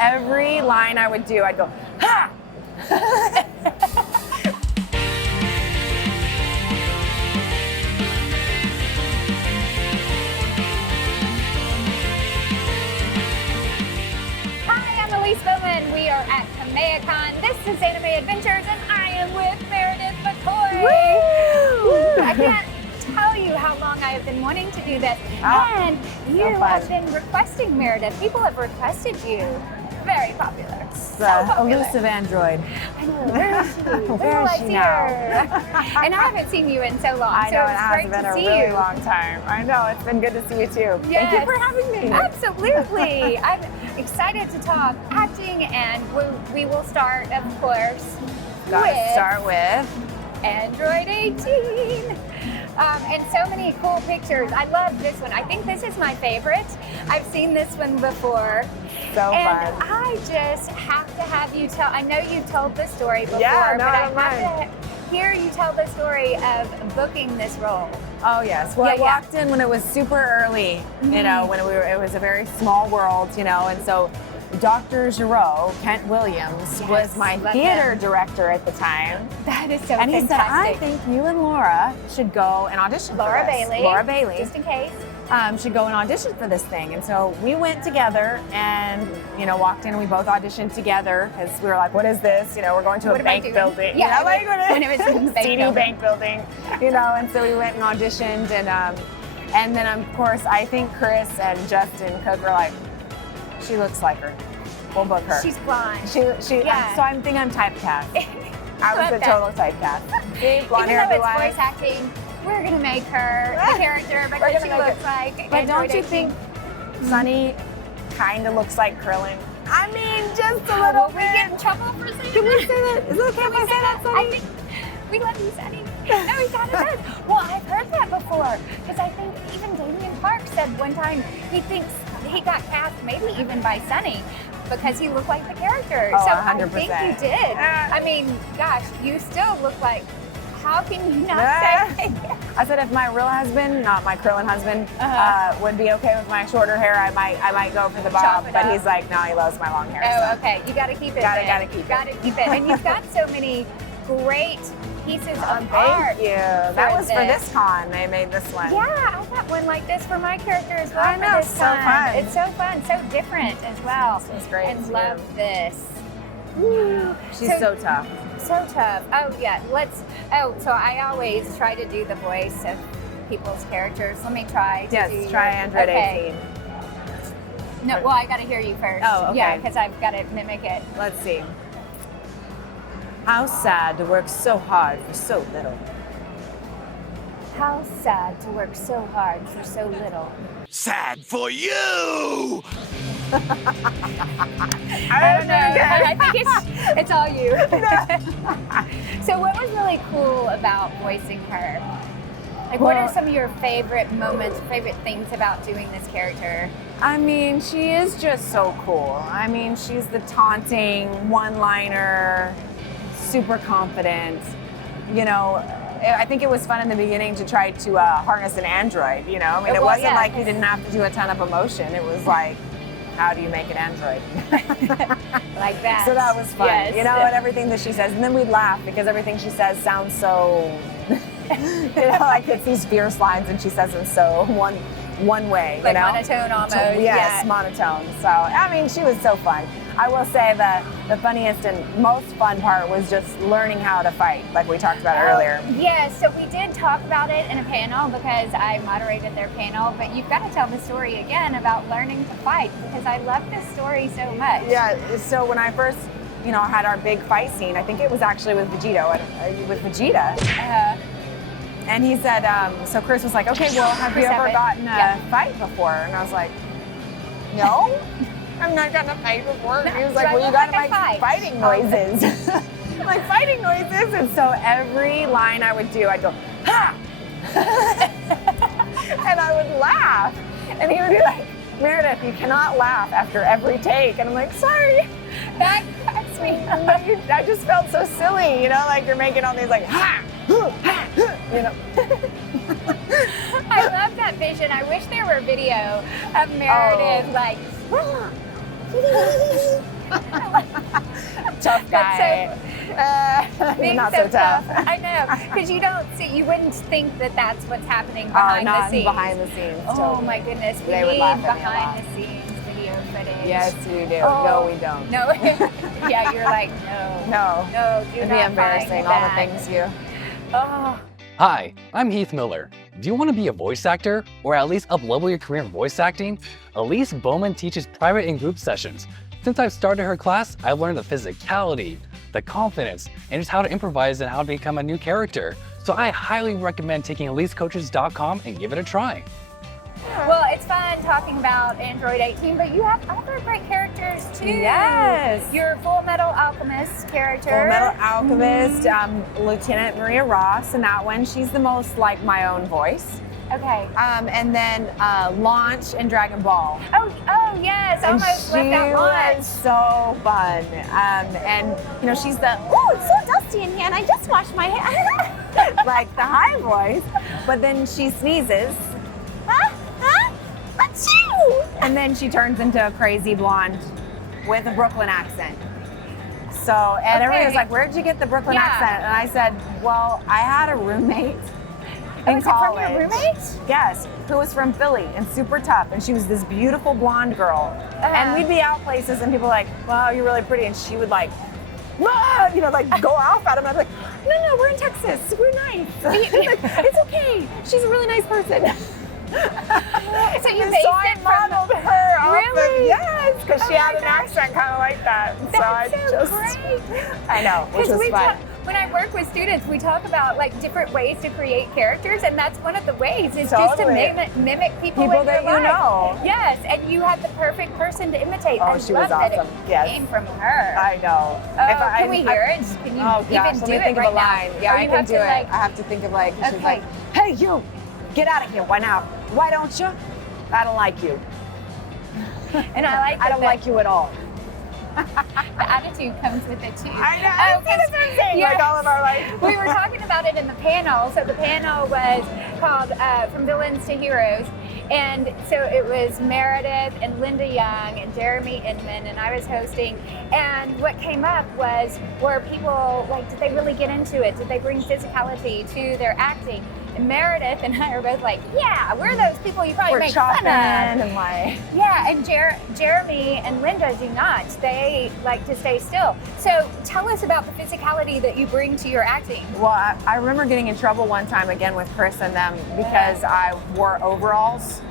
every line I would do, I'd go, ha! Hi, I'm Elise Baughman. We are at Kamehacon. This is Anime Adventures, and I am with Meredith McCoy. Woo! I can't tell you how long I have been wanting to do this. And you so have fun. been requesting, Meredith. People have requested you. Very popular. So The popular. elusive android. I know. Where is she? Where is she now? And I haven't seen you in so long. I know, so it it's has great been to a see really you. long time. I know, it's been good to see you too. Yes. Thank you for having me. Absolutely. I'm excited to talk acting, and we will start, of course, Gotta start with Android 18. And so many cool pictures. I love this one. I think this is my favorite. I've seen this one before. so And fun. I just have to have you tell, I know you've told the story before, Yeah, no, but I don't I have to hear you tell the story of booking this role. Oh yes. Well, Yeah, I yeah. walked in when it was super early, you know, when it was a very small world, you know, and so Dr. Giroux, Kent Williams, Yes, was my love theater him. director at the time. That is so And he said, I fantastic. think you and Laura should go and audition Laura for this. Bailey. Laura Bailey. Just in case. Should go and audition for this thing. And so we went together and, you know, walked in and we both auditioned together because we were like, what is this? You know, we're going to What a am I bank doing? building. Yeah, you know, like when it was in the bank CD building. bank building, you know, and so we went and auditioned and then of course I think Chris and Justin Cook were like, she looks like her. We'll book her. She's blonde. She Yeah. so I'm thinking I'm typecast. I was Love a that. total typecast. Big blonde Even hair, though blue it's eyes. voice acting, we're gonna make her the character We're because gonna she make looks it. like But Android don't you 18. think Sunny kind of looks like Krillin? I mean, just a Oh, little will we bit. get in trouble for saying Can we that? say that? Is it okay if I say that, I Sunny? think we love you, Sunny. No, he kind of does. Well, I've heard that before because I think even Damian Clark said one time he thinks he got cast maybe even by Sunny because he looked like the character. Oh, so 100%. I think you did. I mean, gosh, you still look like. How can you not say? I said if my real husband, not my Krillin husband, would be okay with my shorter hair, I might go for the bob. Chop it But up. he's like, no, he loves my long hair. Oh, so. okay. You got to keep it. Gotta then. keep it. Gotta keep it. And you've got so many great pieces of art. Thank you. That was for this con. They made this one. Yeah, I got one like this for my character as well. I for know, this so one. fun. It's so fun, so different as well. This one's great, And too. love this. Woo. She's so tough. So tough. Oh yeah. So I always try to do the voice of people's characters. Let me try. To Yes, do try your- Android okay. 18. No, well I got to hear you first. Oh, okay. Yeah, because I've got to mimic it. Let's see. How sad to work so hard for so little. How sad to work so hard for so little. Sad for you! I don't know. I think it's all you. So what was really cool about voicing her? Like, what are Well- some of your favorite moments, favorite things about doing this character? I mean, she is just so cool. I mean, she's the taunting one-liner, super confident. You know, I think it was fun in the beginning to try to harness an android, you know? I mean, it Well, wasn't yeah, like you didn't have to do a ton of emotion. It was like, how do you make an android? Like that. So that was fun, Yes. you know, and everything that she says. And then we'd laugh because everything she says sounds so, you know, like it's these fierce lines and she says them so one way, Like you know? monotone almost. Yes, Yeah. monotone. So, I mean, she was so fun. I will say the funniest and most fun part was just learning how to fight, like we talked about earlier. Yeah, so we did talk about it in a panel because I moderated their panel, but you've got to tell the story again about learning to fight because I love this story so much. Yeah, so when I first, you know, had our big fight scene, I think it was actually with Vegeta, and he said, so Chris was like, okay, well, have you Chris ever Abbott. gotten a Yeah. fight before? And I was like, no, I've not gotten a fight before. And he was like, Do I well, you look gotta like I make fight? fighting noises. Like fighting noises. And so every line I would do, I'd go, ha! And I would laugh. And he would be like, Meredith, you cannot laugh after every take. And I'm like, sorry. That cracks me. But I just felt so silly, you know, like you're making all these like, ha! You know. I love that vision. I wish there were video of Meredith like Right. Being Not so tough. I know, because you wouldn't think that that's what's happening Oh, behind the not scenes. behind the scenes. Oh totally. my goodness, we They would need laugh at me a behind lot. the scenes video footage. Yes, you do. Oh, No, we don't. No. Yeah, you're like, no. No. No, do It'd not be embarrassing, find all the that. things you. Oh. Hi, I'm Heath Miller. Do you want to be a voice actor or at least up-level your career in voice acting? Elise Baughman teaches private and group sessions. Since I've started her class, I've learned the physicality, the confidence, and just how to improvise and how to become a new character. So I highly recommend taking EliseCoaches.com and give it a try. Well, it's fun talking about Android 18, but you have other great characters too. Yes. Your Fullmetal Alchemist character. Fullmetal Alchemist, Lieutenant Maria Ross, and that one, she's the most like my own voice. Okay. And then Launch and Dragon Ball. Oh yes, And almost she left out Launch. was so fun. And you know, she's the, oh, it's so dusty in here, and I just washed my hair. Like the high voice, but then she sneezes. Achoo! And then she turns into a crazy blonde with a Brooklyn accent. So, and everybody was like, where'd you get the Brooklyn accent? And I said, well, I had a roommate in college. From your roommate? Yes, who was from Philly and super tough. And she was this beautiful blonde girl. And we'd be out places and people were like, wow, you're really pretty. And she would like, ah, you know, like go off at him. I'd be like, no, we're in Texas. We're nice. It's okay. She's a really nice person. So you based I it from modeled her off Really? of, yes, because she Oh had my an gosh. accent kind of like that. And That's so I great. I know, which was fun. When I work with students, we talk about like different ways to create characters, and that's one of the ways. Is just to Totally. mimic people in that your you life. know. Yes, and you had the perfect person to imitate. Oh, I she love was that awesome. It Yes. came from her. I know. Oh, can we hear it? Can you Oh gosh, even let do me it think right of a line. now? Yeah, Or I you can have do to, it. like- I have to think of like, she's Okay. like, hey you, get out of here. Why now? Why don't you? I don't like you. And I like I don't that like you at all. the attitude comes with it too. I know. Oh, That's what I'm saying. yeah. Like all of our life. We were talking about it in the panel. So the panel was called From Villains to Heroes. And so it was Meredith and Linda Young and Jeremy Inman, and I was hosting. And what came up was, were people, like, did they really get into it? Did they bring physicality to their acting? And Meredith and I are both like, yeah, we're those people you probably We're make chopping fun of. and like. Yeah, and Jeremy and Linda do not. They like to stay still. So tell us about the physicality that you bring to your acting. Well, I remember getting in trouble one time again with Chris and them because I wore overalls.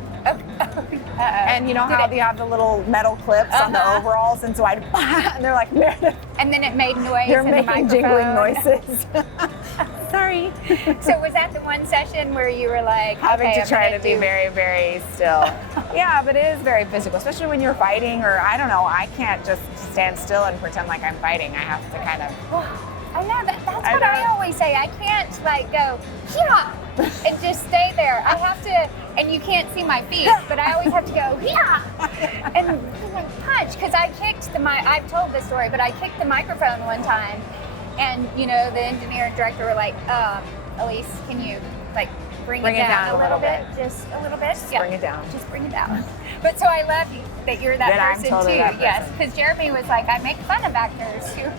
And you know how they have the little metal clips on the overalls, and so I'd, and they're like, Meredith, And then it made noise you're in the making microphone. jingling noises. Sorry. So was that the one session where you were like, Having okay, to I'm try gonna to be do- very, very still. Yeah, but it is very physical, especially when you're fighting, or I don't know, I can't just stand still and pretend like I'm fighting. I have to kind of. I know, that's I what I know. always say. I can't like go, yeah, and just stay there. I have to, and you can't see my feet, but I always have to go, yeah, and like punch, because I kicked the mic. I've told this story, but I kicked the microphone one time, and you know, the engineer and director were like, Elise, can you like bring it down a little bit? Just a little bit? Just bring it down. Just bring it down. But so I love you that you're that That I'm person totally too. that person. Yes, because Jeremy was like, I make fun of actors who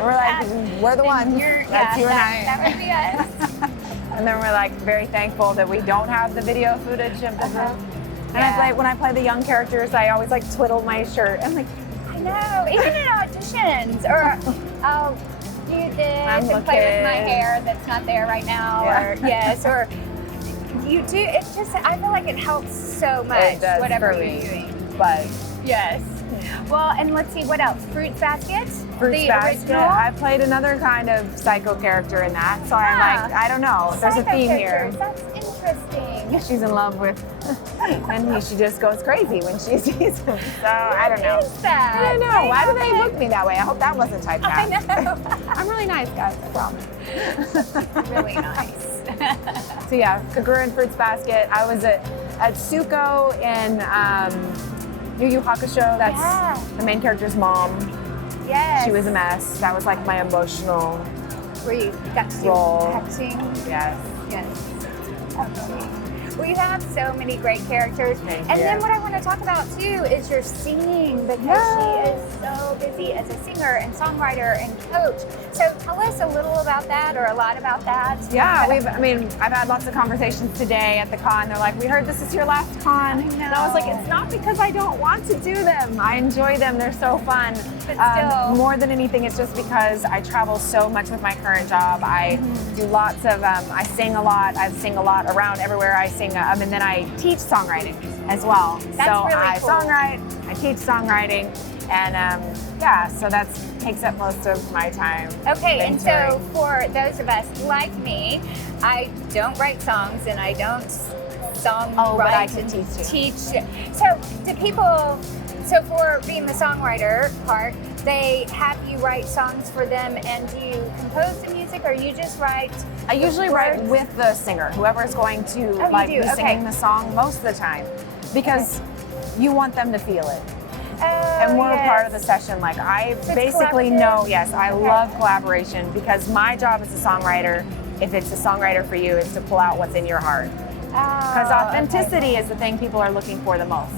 We're like, we're the ones. That's you and I. That would be us. And then we're like very thankful that we don't have the video footage of the And Yeah. when I play the young characters, I always like twiddle my shirt. I'm like, I know, even in auditions, or I'll do this I'm and play with my looking. hair that's not there right now, Yeah. or yes, or you do. It's just, I feel like it helps so much. It does whatever for you're me. doing. But Yes. Well, and let's see what else. Fruits Basket. Fruits the Basket, original. I played another kind of psycho character in that. So I'm Yeah. like, I don't know. There's a Psycho theme here. characters, That's interesting. She's in love with, and she just goes crazy when she sees him. So I don't know. What is that? I don't know. Why do they look me that way? I hope that wasn't typecast. I know. I'm really nice, guys. I promise. Really nice. So yeah, Kagura and Fruits Basket. I was at Tsuko in Yu Yu Hakusho. That's Yeah. the main character's mom. Yes. She was a mess. That was like my emotional. Where you got to do Role. acting. Yes. Yes. Okay. Well, you have so many great characters. Thank and you. then what I want to talk about too is your singing, because Yeah. she is so busy. agency as a singer and songwriter and coach. So tell us a little about that, or a lot about that. Yeah, I've had lots of conversations today at the con. They're like, we heard this is your last con. And I was like, it's not because I don't want to do them. I enjoy them, they're so fun. But still. More than anything, it's just because I travel so much with my current job. I do lots of, I sing a lot. I sing a lot around everywhere I sing. And then I teach songwriting as well. That's so really I cool. songwrite, I teach songwriting, and so that takes up most of my time. Okay, and so mentoring. for those of us like me, I don't write songs and I don't songwrite. Oh, but I can teach you. So do people, so for being the songwriter part, they have you write songs for them, and do you compose the music, or you just write? I usually write with the singer, whoever's going to be singing the song most of the time, because you want them to feel it. And we're a part of the session. Like, I basically know, yes, I love collaboration, because my job as a songwriter, if it's a songwriter for you, is to pull out what's in your heart. Because authenticity is the thing people are looking for the most.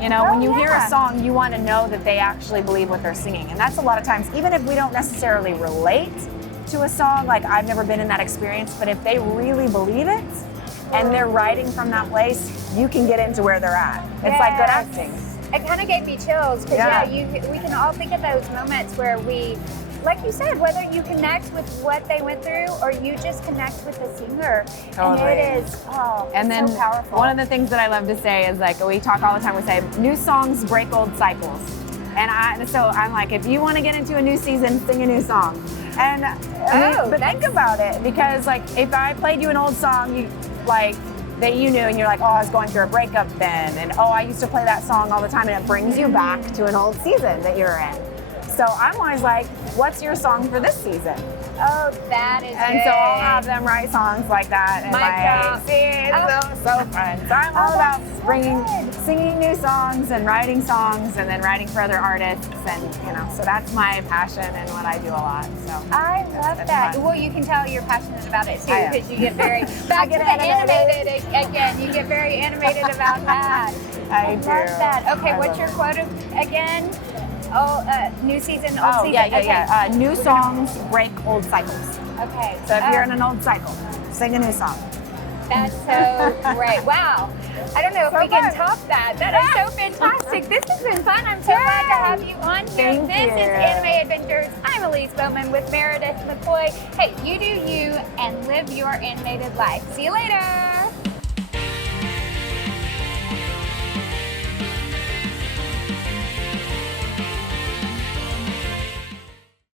You know, when you hear a song, you want to know that they actually believe what they're singing. And that's a lot of times, even if we don't necessarily relate to a song, like I've never been in that experience, but if they really believe it and they're writing from that place, you can get into where they're at. It's like good acting. It kind of gave me chills, because we can all think of those moments where we, like you said, whether you connect with what they went through or you just connect with the singer. Totally. And it is, And then so powerful. one of the things that I love to say is, like, we talk all the time, we say, new songs break old cycles. And so I'm like, if you want to get into a new season, sing a new song. And but think about it, because like if I played you an old song, that you knew, and you're like, oh, I was going through a breakup then, and oh, I used to play that song all the time, and it brings you back to an old season that you're in. So I'm always like, what's your song for this season? Oh, that is And so I'll have them write songs like that. And it's so fun. So I'm all about singing new songs and writing songs, and then writing for other artists. And, so that's my passion and what I do a lot. So I love that. fun. Well, you can tell you're passionate about it too, I am. because you get very, back to the animated again, you get very animated about that. I love do. that. Okay, I what's love your quote again? Oh, new season, old season. Yeah. New songs break old cycles. Okay. So if you're in an old cycle, sing a new song. That's so great. Wow. I don't know if we can top that. That is so fantastic. This has been fun. I'm so glad to have you on here. Thank This you. is Anime Adventures. I'm Elise Baughman with Meredith McCoy. Hey, you do you and live your animated life. See you later.